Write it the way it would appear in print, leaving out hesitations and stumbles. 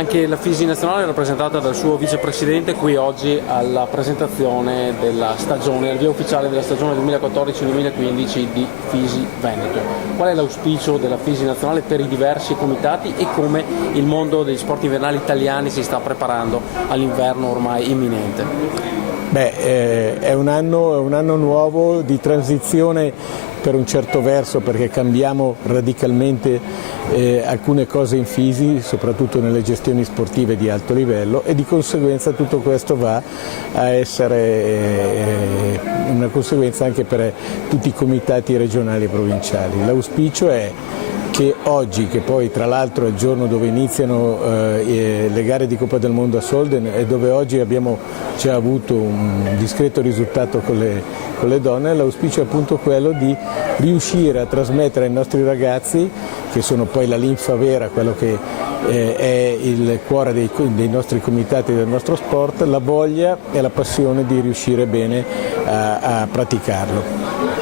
Anche la Fisi Nazionale è rappresentata dal suo vicepresidente qui oggi alla presentazione della stagione, al via ufficiale della stagione 2014-2015 di Fisi Veneto. Qual è l'auspicio della Fisi Nazionale per i diversi comitati e come il mondo degli sport invernali italiani si sta preparando all'inverno ormai imminente? È un anno nuovo di transizione per un certo verso, perché cambiamo radicalmente alcune cose in Fisi, soprattutto nelle gestioni sportive di alto livello, e di conseguenza tutto questo va a essere una conseguenza anche per tutti i comitati regionali e provinciali. L'auspicio è che oggi, che poi tra l'altro è il giorno dove iniziano le gare di Coppa del Mondo a Solden e dove oggi abbiamo già avuto un discreto risultato con le donne, l'auspicio è appunto quello di riuscire a trasmettere ai nostri ragazzi, che sono poi la linfa vera, quello che è il cuore dei nostri comitati e del nostro sport, la voglia e la passione di riuscire bene a praticarlo.